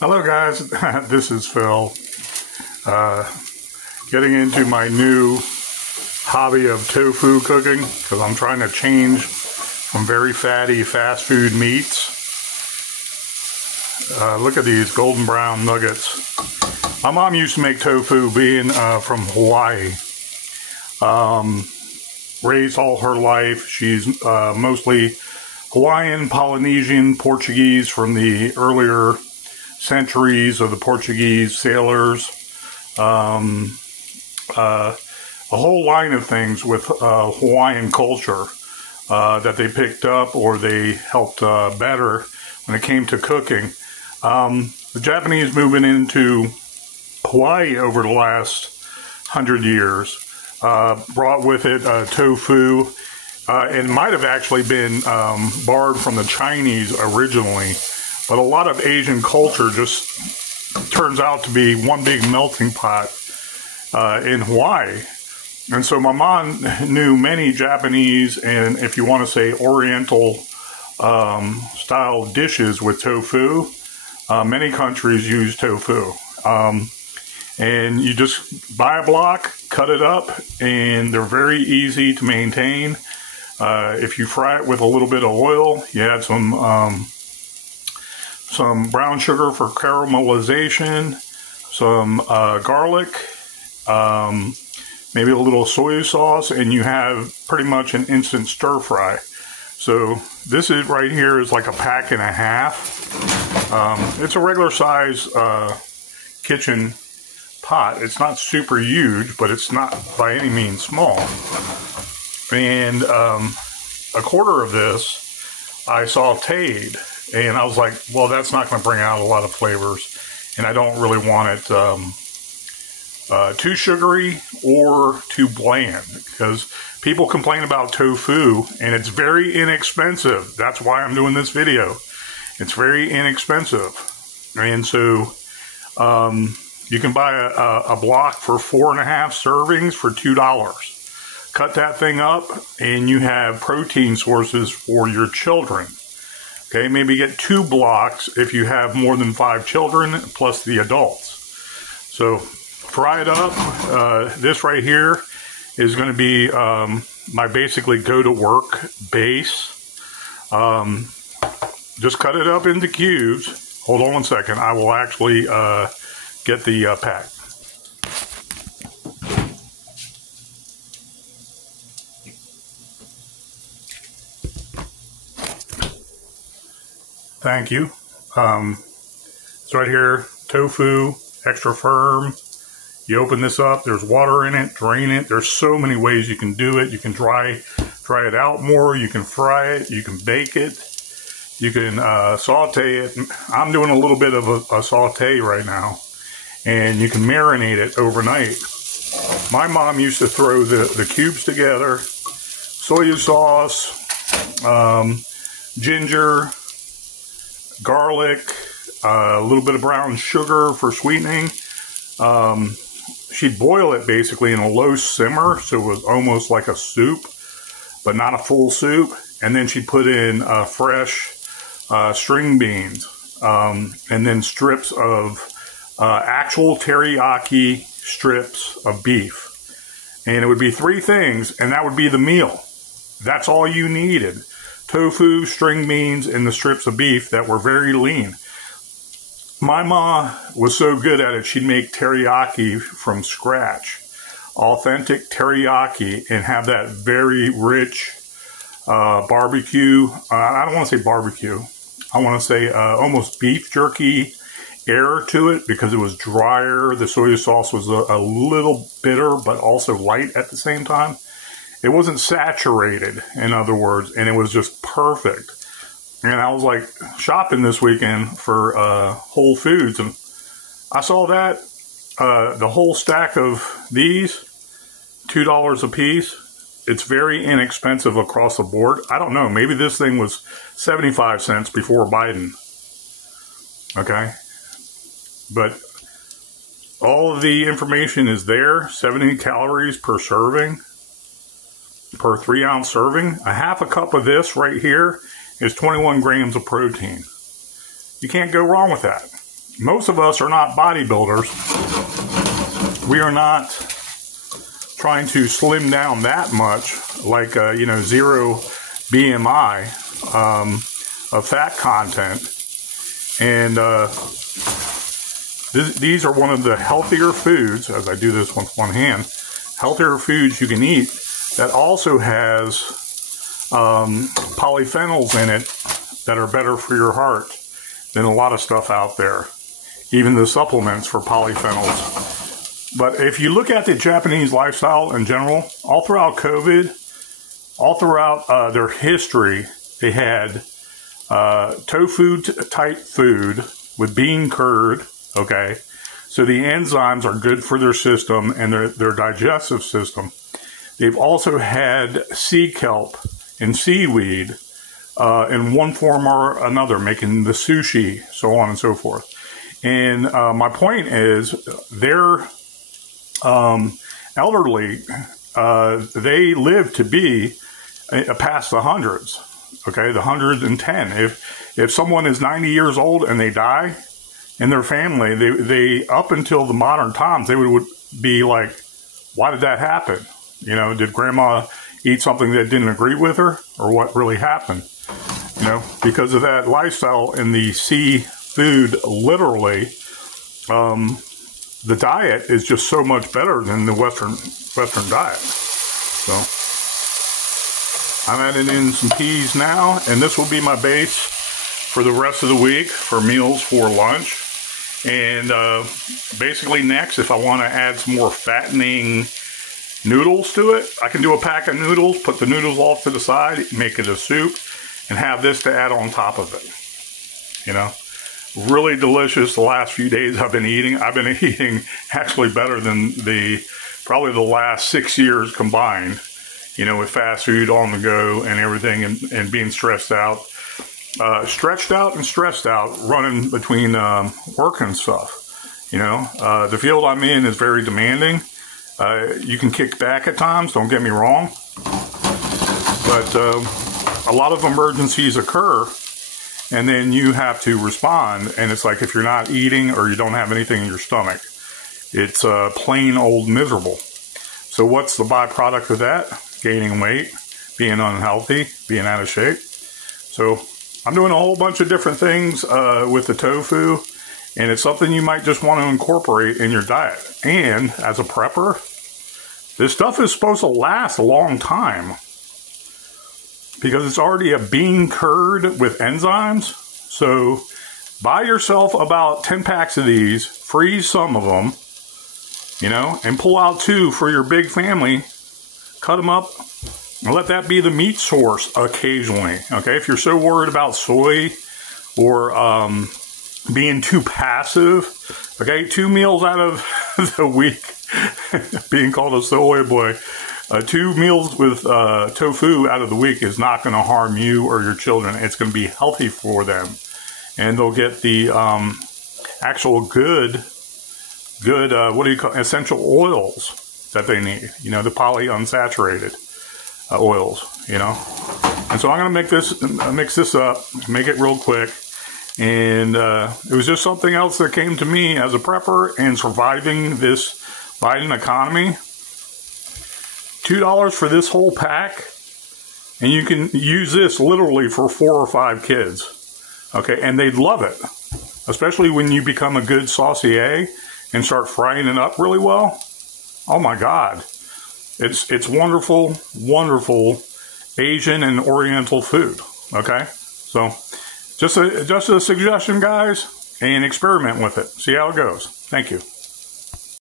Hello guys, this is Phil. Getting into my new hobby of tofu cooking because I'm trying to change from very fatty fast food meats. Look at these golden brown nuggets. My mom used to make tofu being from Hawaii. Raised all her life. She's mostly Hawaiian, Polynesian, Portuguese from the earlier centuries of the Portuguese sailors. A whole line of things with Hawaiian culture that they picked up or they helped better when it came to cooking. The Japanese moving into Hawaii over the last 100 years brought with it tofu. It might have actually been borrowed from the Chinese originally, but a lot of Asian culture just turns out to be one big melting pot in Hawaii. And so my mom knew many Japanese and, if you want to say, Oriental style dishes with tofu. Many countries use tofu. And you just buy a block, cut it up, and they're very easy to maintain. If you fry it with a little bit of oil, you add some brown sugar for caramelization, some garlic, maybe a little soy sauce, and you have pretty much an instant stir fry. So this is right here is like a pack and a half. It's a regular size kitchen pot. It's not super huge, but it's not by any means small. And a quarter of this I sauteed, and I was like, well, that's not going to bring out a lot of flavors, and I don't really want it too sugary or too bland, because people complain about tofu, and it's very inexpensive. That's why I'm doing this video. It's very inexpensive, and so you can buy a block for 4.5 servings for $2. Cut that thing up, and you have protein sources for your children. Okay, maybe get 2 blocks if you have more than 5 children, plus the adults. So fry it up. This right here is going to be my basically go-to-work base. Just cut it up into cubes. Hold on one second. I will actually get the pack. Thank you. It's right here, tofu, extra firm. You open this up, there's water in it, drain it. There's so many ways you can do it. You can dry it out more, you can fry it, you can bake it, you can saute it. I'm doing a little bit of a saute right now. And you can marinate it overnight. My mom used to throw the cubes together, soy sauce, ginger, garlic, a little bit of brown sugar for sweetening. She'd boil it basically in a low simmer, so it was almost like a soup, but not a full soup. And then she'd put in fresh string beans, and then strips of actual teriyaki strips of beef. And it would be 3 things, and that would be the meal. That's all you needed. Tofu, string beans, and the strips of beef that were very lean. My ma was so good at it, she'd make teriyaki from scratch. Authentic teriyaki, and have that very rich barbecue. I don't want to say barbecue. I want to say almost beef jerky air to it, because it was drier. The soy sauce was a little bitter, but also light at the same time. It wasn't saturated, in other words, and it was just perfect. And I was like shopping this weekend for Whole Foods, and I saw that the whole stack of these, $2 a piece. It's very inexpensive across the board. I don't know, maybe this thing was 75 cents before Biden. Okay? But all of the information is there. 70 calories per serving, per 3-ounce serving. A half a cup of this right here is 21 grams of protein. You can't go wrong with that. most of us are not bodybuilders. We are not trying to slim down that much, like, you know, 0 BMI of fat content. And these are one of the healthier foods, as I do this with one hand, healthier foods you can eat that also has polyphenols in it that are better for your heart than a lot of stuff out there, even the supplements for polyphenols. But if you look at the Japanese lifestyle in general, all throughout COVID, all throughout their history, they had tofu type food with bean curd, okay? So the enzymes are good for their system and their digestive system. They've also had sea kelp and seaweed in one form or another, making the sushi, so on and so forth. And my point is, they're elderly. They live to be past the hundreds, okay, the 110. If someone is 90 years old and they die in their family, they up until the modern times, they would be like, why did that happen? You know, did grandma eat something that didn't agree with her, or what really happened? You know, because of that lifestyle in the seafood, literally, the diet is just so much better than the Western diet. So I'm adding in some peas now, and this will be my base for the rest of the week for meals for lunch. And basically next, if I want to add some more fattening noodles to it, I can do a pack of noodles, put the noodles off to the side, make it a soup, and have this to add on top of it. You know, really delicious. The last few days I've been eating actually better than probably the last 6 years combined, you know, with fast food on the go and everything, and being stressed out, stretched out and stressed out, running between work and stuff. You know, the field I'm in is very demanding. You can kick back at times, don't get me wrong, but a lot of emergencies occur, and then you have to respond, and it's like if you're not eating or you don't have anything in your stomach, it's plain old miserable. So what's the byproduct of that? Gaining weight, being unhealthy, being out of shape. So I'm doing a whole bunch of different things with the tofu, and it's something you might just want to incorporate in your diet. And as a prepper, this stuff is supposed to last a long time because it's already a bean curd with enzymes. So buy yourself about 10 packs of these, freeze some of them, you know, and pull out 2 for your big family. Cut them up and let that be the meat source occasionally, okay? If you're so worried about soy or being too passive, okay, 2 meals out of the week, being called a soy boy, 2 meals with tofu out of the week is not going to harm you or your children. It's going to be healthy for them, and they'll get the actual good what do you call essential oils that they need. You know, the polyunsaturated oils. You know, and so I'm going to mix this up, make it real quick. And it was just something else that came to me as a prepper and surviving this Biden economy. $2 for this whole pack, and you can use this literally for 4 or 5 kids. Okay, and they'd love it, especially when you become a good saucier and start frying it up really well. Oh my God, it's wonderful, wonderful Asian and Oriental food. Okay, so just a suggestion, guys, and experiment with it. See how it goes. Thank you.